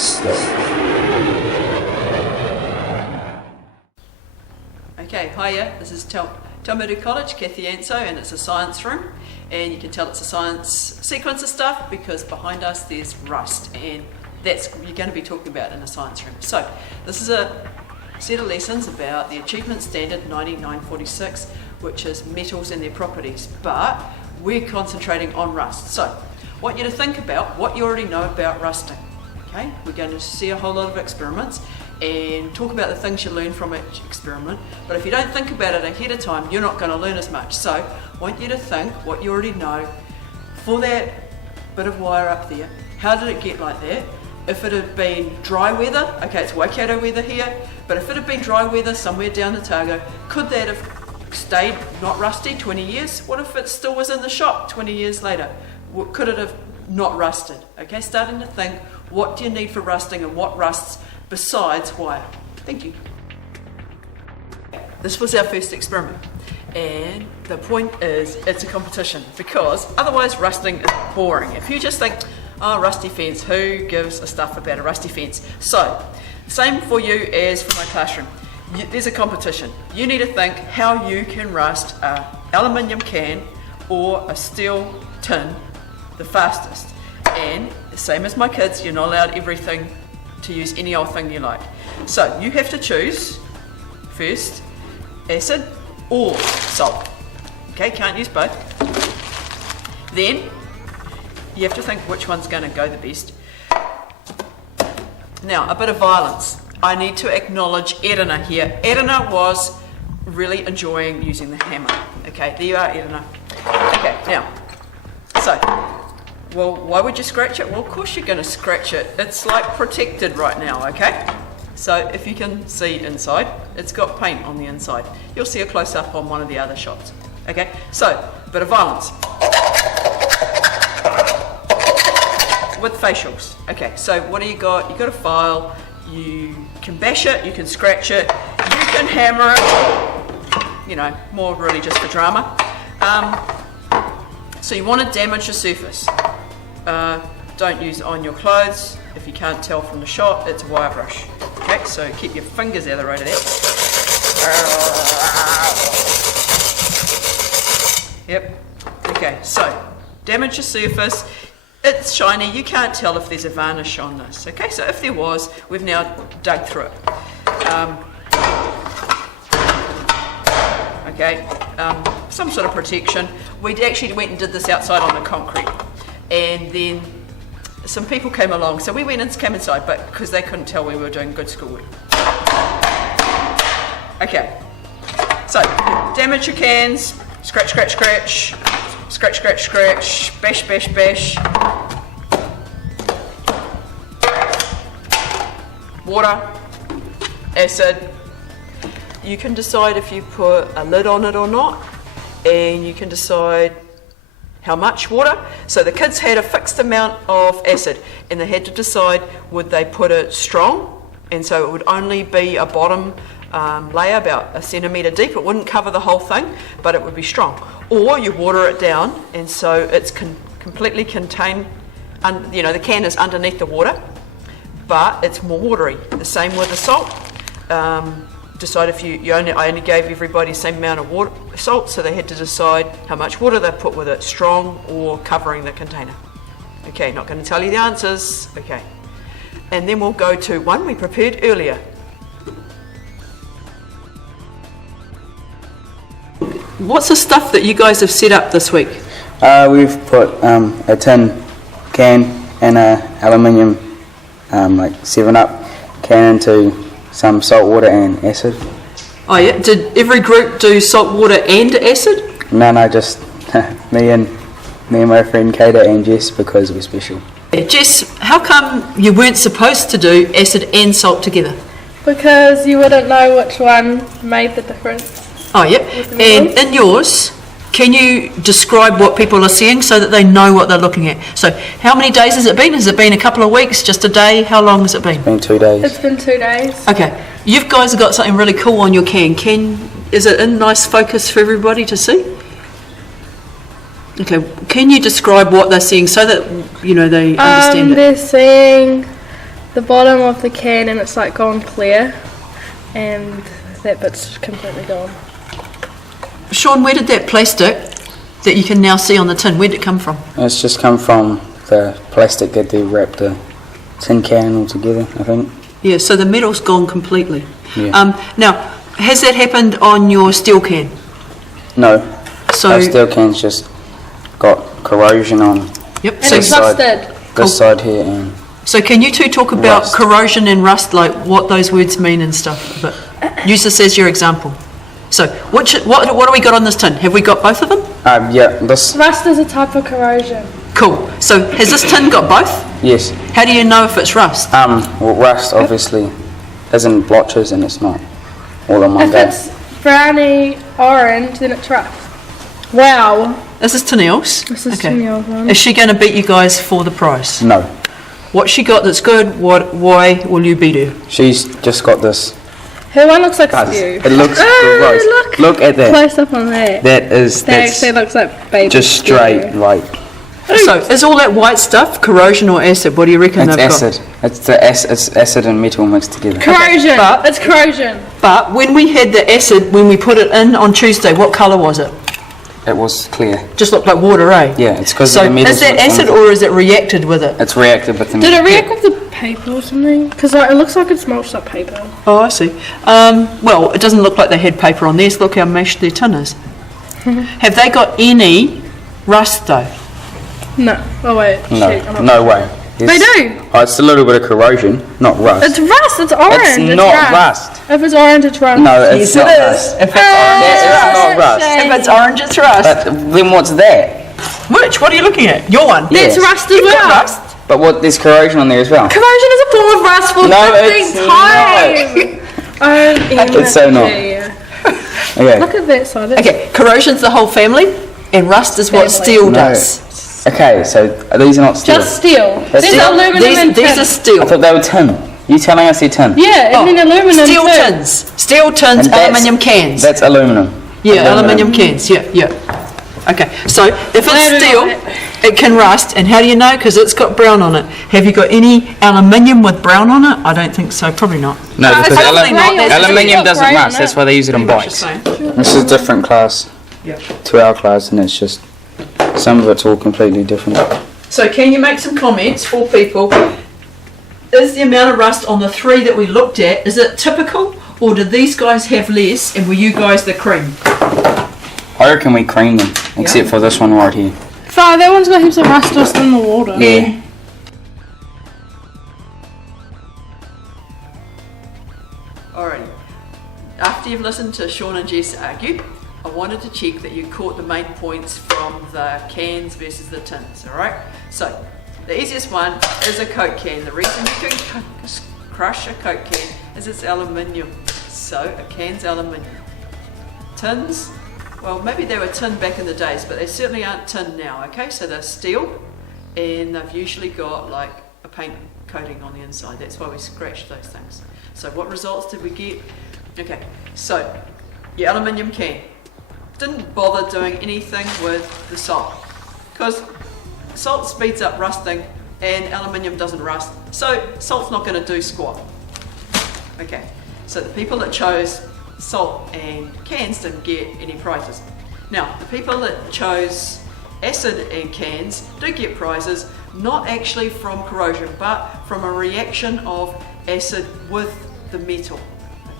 Stop. Okay, hiya, this is Awamutu College, Kathy Anso, and it's a science room, and you can tell it's a science sequence of stuff because behind us there's rust, and that's what you're going to be talking about in a science room. So this is a set of lessons about the Achievement Standard 9946, which is metals and their properties, but we're concentrating on rust. So I want you to think about what you already know about rusting. Okay, we're going to see a whole lot of experiments and talk about the things you learn from each experiment, but if you don't think about it ahead of time, you're not going to learn as much. So I want you to think what you already know. For that bit of wire up there, how did it get like that? If it had been dry weather, okay, it's Waikato weather here, but if it had been dry weather somewhere down Otago, could that have stayed not rusty 20 years? What if it still was in the shop 20 years later? Could it have not rusted? Okay, starting to think, what do you need for rusting and what rusts besides wire? Thank you. This was our first experiment, and the point is it's a competition because otherwise rusting is boring. If you just think, oh, rusty fence, who gives a stuff about a rusty fence? So, same for you as for my classroom. There's a competition. You need to think how you can rust an aluminium can or a steel tin the fastest. And same as my kids, you're not allowed everything to use any old thing you like. So you have to choose first acid or salt. Okay, can't use both. Then you have to think which one's going to go the best. Now, a bit of violence. I need to acknowledge Edina here. Edina was really enjoying using the hammer. Okay, there you are, Edina. Okay, now, so, well, why would you scratch it? Well, of course you're going to scratch it. It's like protected right now, okay? So if you can see inside, it's got paint on the inside. You'll see a close-up on one of the other shots. Okay, so, bit of violence. With facials. Okay, so what do you got? You got a file, you can bash it, you can scratch it, you can hammer it, you know, more really just for drama. So you want to damage the surface. Don't use it on your clothes. If you can't tell from the shot, it's a wire brush. Okay, so keep your fingers out of the road of that. Yep. Okay, so damage the surface. It's shiny. You can't tell if there's a varnish on this. Okay, so if there was, we've now dug through it. Some sort of protection. We actually went and did this outside on the concrete, and then some people came along, so we came inside, but because they couldn't tell we were doing good schoolwork. Okay, so damage your cans, scratch, scratch, scratch, scratch, scratch, scratch, bash, bash, bash. Water, acid. You can decide if you put a lid on it or not, and you can decide how much water. So the kids had a fixed amount of acid, and they had to decide would they put it strong, and so it would only be a bottom layer about 1 centimetre deep. It wouldn't cover the whole thing, but it would be strong. Or you water it down, and so it's completely contained, you know, the can is underneath the water, but it's more watery. The same with the salt. Decide if I only gave everybody the same amount of salt, so they had to decide how much water they put with it, strong or covering the container. Okay, not going to tell you the answers. Okay, and then we'll go to one we prepared earlier. What's the stuff that you guys have set up this week? We've put a tin can and a aluminium like 7-Up can into some salt water and acid. Oh yeah, did every group do salt water and acid? No, just me and my friend Kata and Jess, because we're special. Yeah, Jess, how come you weren't supposed to do acid and salt together? Because you wouldn't know which one made the difference. Oh yeah, and in yours, can you describe what people are seeing so that they know what they're looking at? So how many days has it been? Has it been a couple of weeks, just a day? How long has it been? It's been 2 days. It's been 2 days. Okay, you guys have got something really cool on your can. Is it in nice focus for everybody to see? Okay, can you describe what they're seeing so that, you know, they understand it? They're seeing the bottom of the can and it's like gone clear, and that bit's completely gone. Shaun, where did that plastic that you can now see on the tin, where did it come from? It's just come from the plastic that they wrapped the tin can all together, I think. Yeah, so the metal's gone completely. Yeah. Now, has that happened on your steel can? No. So Our steel can's just got corrosion on Yep. And So, it's rusted. this side here, and so can you two talk about Rust. corrosion and rust, like what those words mean and stuff? But use this as your example. So, what do we got on this tin? Have we got both of them? yeah, this, Rust is a type of corrosion. Cool. So, has this tin got both? yes. How do you know if it's rust? Well, rust obviously isn't blotches and it's not all in one If go. it's browny orange, then it's rust. Wow. Is this Tennille's? This is Tennille's one. Is she going to beat you guys for the price? No. What's she got that's good? Why will you beat her? She's just got this. Her one looks like Guys, spew. it looks gross. Look at that. Close up on that. That That actually looks like baby just spew. straight, like, So, is all that white stuff corrosion or acid? What do you reckon it's they've acid. It's acid and metal mixed together. Corrosion. but- It's corrosion. got? But when we had the acid, when we put it in on Tuesday, what colour was it? It was clear. Just looked like water, eh? Yeah, it's because So, the metals. is that were- acid or is it reacted with it? It's reacted with the Did it metal. react with the paper or something? Because like, it looks like it's mulched up paper. Oh, I see. Well, it doesn't look like they had paper on theirs. Look how mashed their tin is. Have they got any rust though? No. Oh wait. Shit, I'm No, not no way. They do. Oh, it's a little bit of corrosion, not rust. It's rust. It's orange. It's not rust. If it's orange, it's rust. No, Yes, it's not it is. rust. If it's orange, it's It's rust. not rust. If it's orange, it's rust. But then what's that? Which? What are you looking at? Your one. It's Yes. rust as You've got well. rust. But what? There's corrosion on there as well. Corrosion is a form of rust for No, the it's time. It's so not. Okay. Look at that side. It's Okay, corrosion's the whole family, and rust is what Family. steel No. does. Okay, so these are not steel. just steel. That's There's steel. aluminum and These tin. are I steel. thought they were tin. You telling us they're tin? Yeah, and then aluminum Steel too. tins. Steel tins, And that's- aluminium cans. That's aluminum. Yeah, aluminium cans. Yeah, yeah. Okay, so if Where it's did steel, I- it can rust. And how do you know? Because it's got brown on it. Have you got any aluminium with brown on it? I don't think so. Probably not. No, because Probably not. That's aluminium doesn't grey on rust. it. That's why they use it on Pretty much the bikes. same. This is a different class Yeah. to our class, and it's just some of it's all completely different. So can you make some comments for people? Is the amount of rust on the three that we looked at, is it typical? Or do these guys have less and were you guys the cream? I reckon we cream them, except for this one right here. Fine, that one's got heaps of rust just in the water. Yeah. Alrighty. After you've listened to Shaun and Jess argue, I wanted to check that you caught the main points from the cans versus the tins, alright? So, the easiest one is a Coke can. The reason you can crush a Coke can is it's aluminium. So, a can's aluminium. Tins, well, maybe they were tin back in the days, but they certainly aren't tin now, okay? So they're steel, and they've usually got like a paint coating on the inside. That's why we scratch those things. So what results did we get? Okay, so your aluminium can. Didn't bother doing anything with the salt, because salt speeds up rusting and aluminium doesn't rust, so salt's not going to do squat. Okay, so the people that chose salt and cans didn't get any prizes. Now, the people that chose acid and cans do get prizes, not actually from corrosion, but from a reaction of acid with the metal.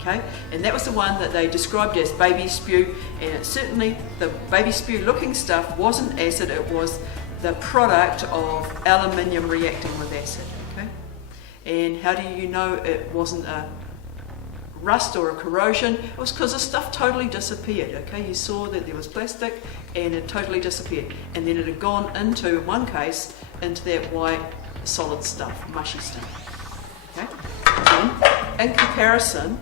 Okay, and that was the one that they described as baby spew, and it certainly, the baby spew looking stuff wasn't acid, it was the product of aluminium reacting with acid. Okay, and how do you know it wasn't a rust or a corrosion? It was because the stuff totally disappeared. Okay, you saw that there was plastic and it totally disappeared, and then it had gone into, in one case, into that white solid stuff, mushy stuff. Okay, then in comparison,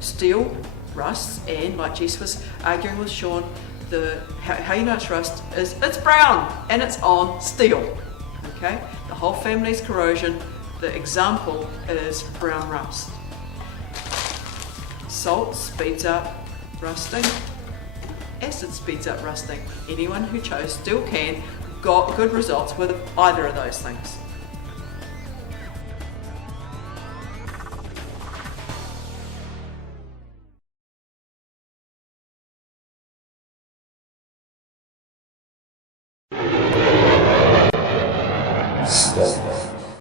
steel rusts, and like Jess was arguing with Shaun, how you know it's rust is it's brown and it's on steel. Okay, the whole family's corrosion, the example is brown rust. Salt speeds up rusting, acid speeds up rusting. Anyone who chose steel can got good results with either of those things.